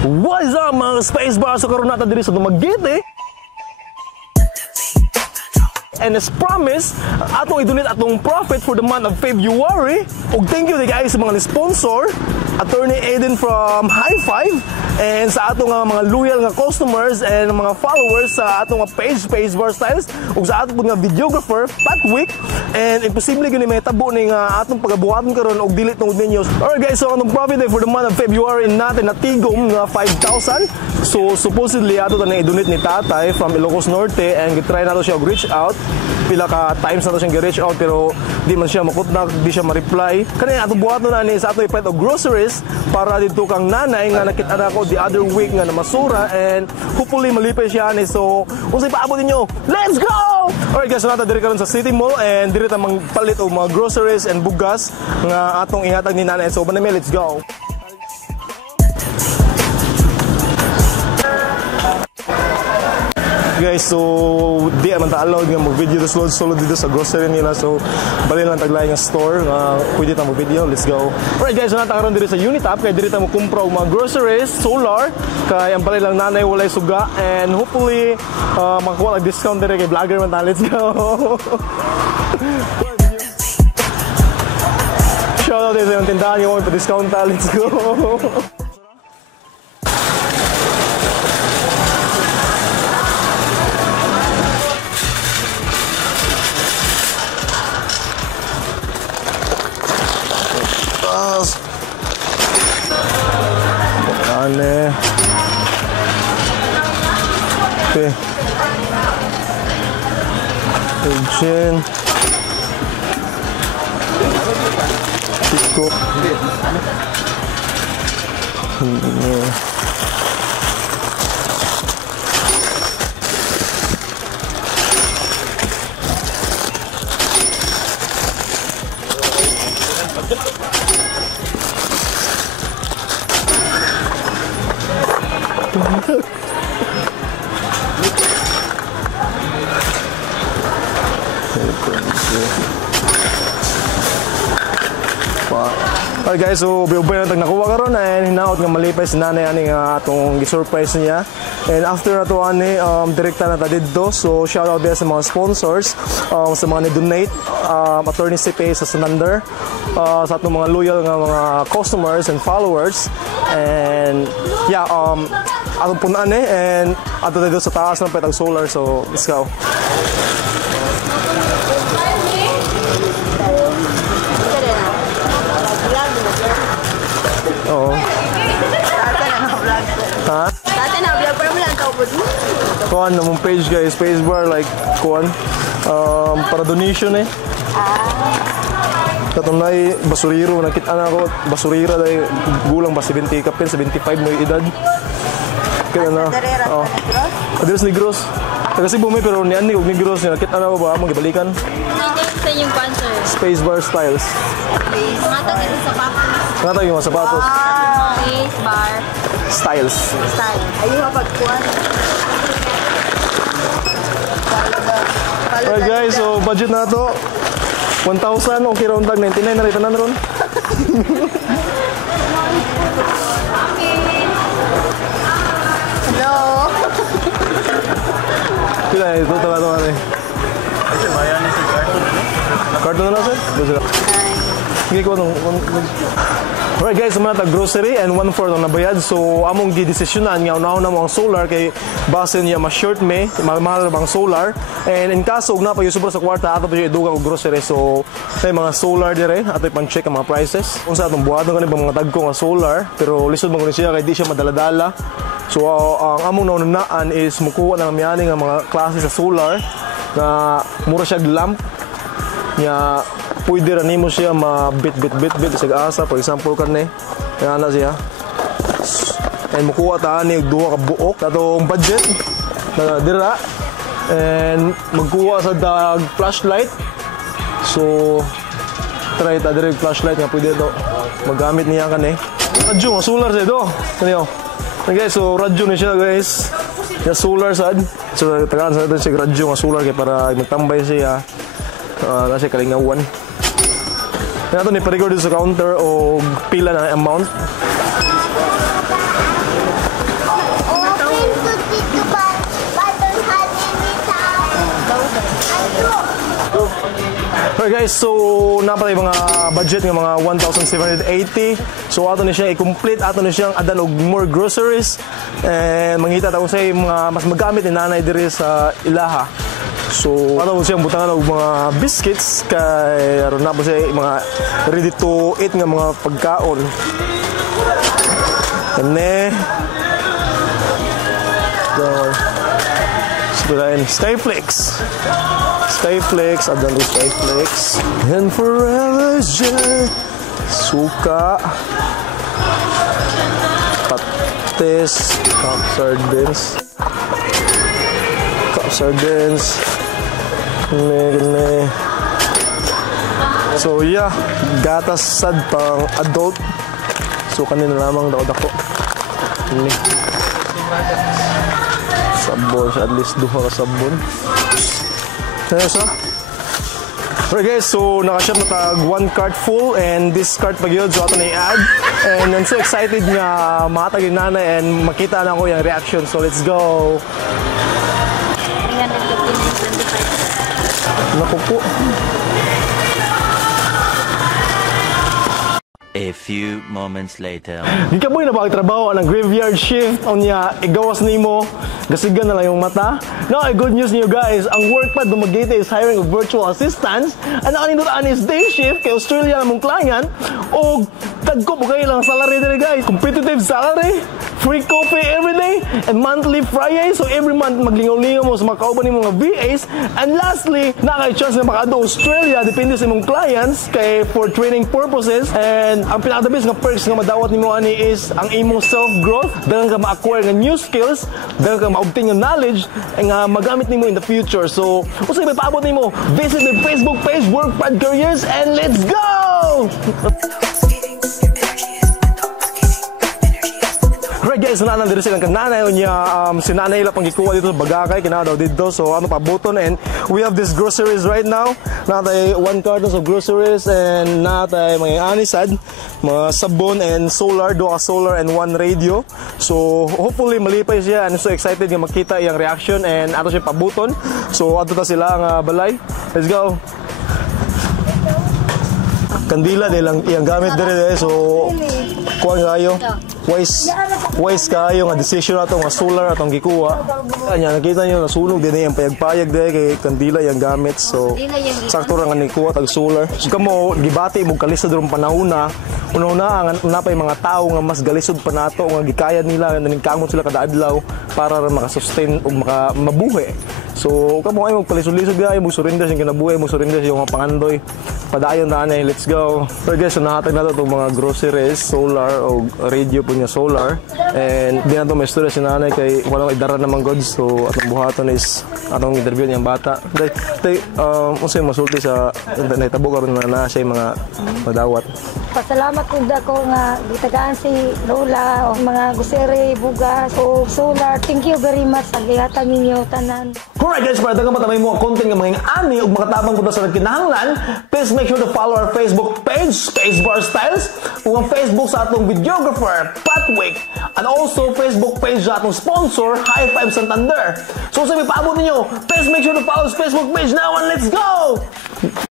What's up mga space bar? So karon nata diri sa Dumaguete. And as promised, atong idunit atong profit for the month of February. Og thank you guys sa mga sponsor, Attorney Aiden from High Five, and sa atong mga loyal nga customers and mga followers sa atong page Space Bar Styles, ug sa atong nga videographer Patwick, and imposible gyud may tabo ni nga atong pagabuhaton karon og dili tungod ninyo. Alright guys, so atong profit for the month of February natin natigom nga 5,000. So supposedly ato ta nang idunit ni Tatay from Ilocos Norte, and gitry nato siya og reach out. Pila ka times na to siyang gi-reach out pero di man siya makutnak, di siya ma-reply. Kani ato buhaton na ni sa ato ipait og groceries para dito kang nanay nga nakita na ko the other week nga namasura, and hopefully malipay siya ni. So unsay paabot ninyo, let's go! Alright guys, so nata diri karon sa City Mall, and diri ta magpalit og mga groceries and bugas nga atong ihatag ni nanay. So manami, let's go! Guys, so di man ta allowed nga mag-video solo dito sa grocery nila, so bali lang taglay nga store nga pwede ta mag-video. Let's go. Alright guys, so natakaroon diri sa Unitap, kay diri ta mo kumpra og mga groceries, solar, kay ang bali lang nanay walay suga, and hopefully makakuha og discount diri kay vlogger man ta. Let's go. Shout out sa yung tindahan yung pa-discount ta. Let's go. Ane. Okay. Virgin. Chico. Alright guys, so biubay na tag nakuha karon, and hinaot nga malipay si nanay ani nga atong gi-surprise niya. And after na to ani direkta na ta didto. So shout out din sa mga sponsors, sa mga ni-donate, Attorney CPA sa Sanander, sa atong mga loyal nga mga customers and followers. And yeah, atong punan and ato dito sa taas ng petag solar. So let's go. Oo. Ha? Dati na vlog pero lang tao po. Kuan namong page guys, Space Bar, like kuan para donation Katong nay basuriro, nakita na ako basurira dai gulang ba 70 kapin 75 mo edad. Kaya na. Oh. Adres Negros. Kasi bumi pero ni ani og Negros nakita na ba mo gibalikan. Sa inyong sponsor. Space Bar Styles. Mata dito sa sapatos. Mata yung sapatos. Space Bar Styles. Style. Ayun pagkuan. Alright guys, so budget na to 1,000, okay round tag 99 na rin tanan ron. Hello. Pila ito tawa ni. Kasi bayan ni sa karton. Karton na sir? Dito. Sige ko nung. Alright guys, so tag grocery and 1/4 ang nabayad. So among gidesisyonan nga unahon na mo ang solar kay base niya ma-short me, mahal bang solar. And in kaso ug na pa yung sobra sa kwarta ato pa yung idugang og grocery. So may mga solar dire, ato pang check ang mga prices. Kung sa atong buhaton kani mga tagko nga solar, pero lisod man siya kay di siya madaladala. So ang among naunaan is mukuha na miyani nga mga klase sa solar na mura siya lamp nya pwede ra nimo siya ma-bit sa asa. For example kani kaya na siya, and mukuha ta ani duha ka buok katong budget na dira, and magkuha sa dag flashlight. So try ta dire flashlight nga pwede to magamit niya kani radyo nga solar sa ito kaniyo. Okay, so radyo ni siya guys, ya solar sad. So tagaan sa ito siya radyo nga solar kay para magtambay siya kasi kalingawan. Kaya ito, nipa-record sa counter o pila na amount. Alright guys, so napatay mga budget ng mga 1,780. So ato na siya i-complete, ato na siyang adan og more groceries. And mangita ta ko sa mga mas magamit ni nanay diri sa ilaha. So ato ko siyang butangan og mga biscuits kay aron na po siya mga ready to eat nga mga pagkaon. Kani Skyflakes. Skyflakes, adan ko Skyflakes. And forever just suka, patis, cup sardines, gini. So yeah, gatas sad pang adult. So kanina lamang daw dako. Ini sabon, at least duha ka sabon. So, alright guys, so nakashop na tag 1 cart full and this cart pag yun, so ato na i-add. And I'm so excited nga makatag yung nanay and makita na ko yung reaction. So let's go! 359.25. Naku po. A few moments later. Di ka boy na pagtrabaho ang graveyard shift o niya igawas nimo gasigan na lang yung mata. Now, good news niyo guys, ang workpad Dumaguete is hiring a virtual assistants and ang anindutaan is day shift kay Australia namong client o tagko po kayo lang salary dere guys. Competitive salary, free coffee every day, and monthly Friday. So every month maglingaw-lingaw mo sa mga kauban ni mga VAs. And lastly, nakaka-chance na makaado Australia depende sa imong clients kay for training purposes. And ang pinaka-the-best nga perks nga madawat nimo ani is ang imong self-growth, daghang ka ma-acquire nga new skills, daghang ka ma-obtain nga knowledge nga magamit nimo in the future. So, usay may paabot nimo, visit the Facebook page WorkPad Careers and let's go! Right guys, nanan dito silang kang nanay niya, si nanay lang panggikuha dito sa Bagakay, kinadaw dito. So ano pa buton, and we have these groceries right now. Natay 1 cartons of groceries and natay mga anisad, mga sabon and solar, 2 solar and 1 radio. So hopefully malipay siya and so excited nga makita iyang reaction and ato siya pabuton. So ato ta sila nga balay. Let's go. Kandila nilang iyang gamit dire so kuha kayo. Wise kayo nga decision nato nga solar atong gikuha. Kanya nakita niyo nasunog din yung payag-payag dire kay kandila yang gamit. So sakto ra nga ni kuha tag solar. So kamo gibati mo kalisod ron panahona. Una-una ang napay mga tao nga mas galisod pa nato nga gikaya nila nga naningkamot sila kada adlaw para ra maka-sustain ug mabuhi. So kamo ay magpalisod-lisod gay mo surrender sing kinabuhi, mo surrender yung mga pangandoy. Padayon na anay, let's go. So guys, so nahatag na itong mga groceries, solar o radio po niya solar. And di na ito may story si nanay kay walang idara naman goods. So atong buhaton is atong interview niyang bata. Unsa yung masulti sa naitabo karon na siya mga madawat. Pasalamat ko ko nga gitagaan si Lola o mga gusere, bugas o solar. Thank you very much sa gihatan ninyo tanan. Alright guys, para dagang matamay mo ang content ng mga ani ug makatabang ko sa nagkinahanglan, please make sure to follow our Facebook page, Spacebar Styles, ug ang Facebook sa atong videographer, Patwick, and also Facebook page sa atong sponsor, High Five Santander. So sa paabot ninyo, please make sure to follow his Facebook page now and let's go!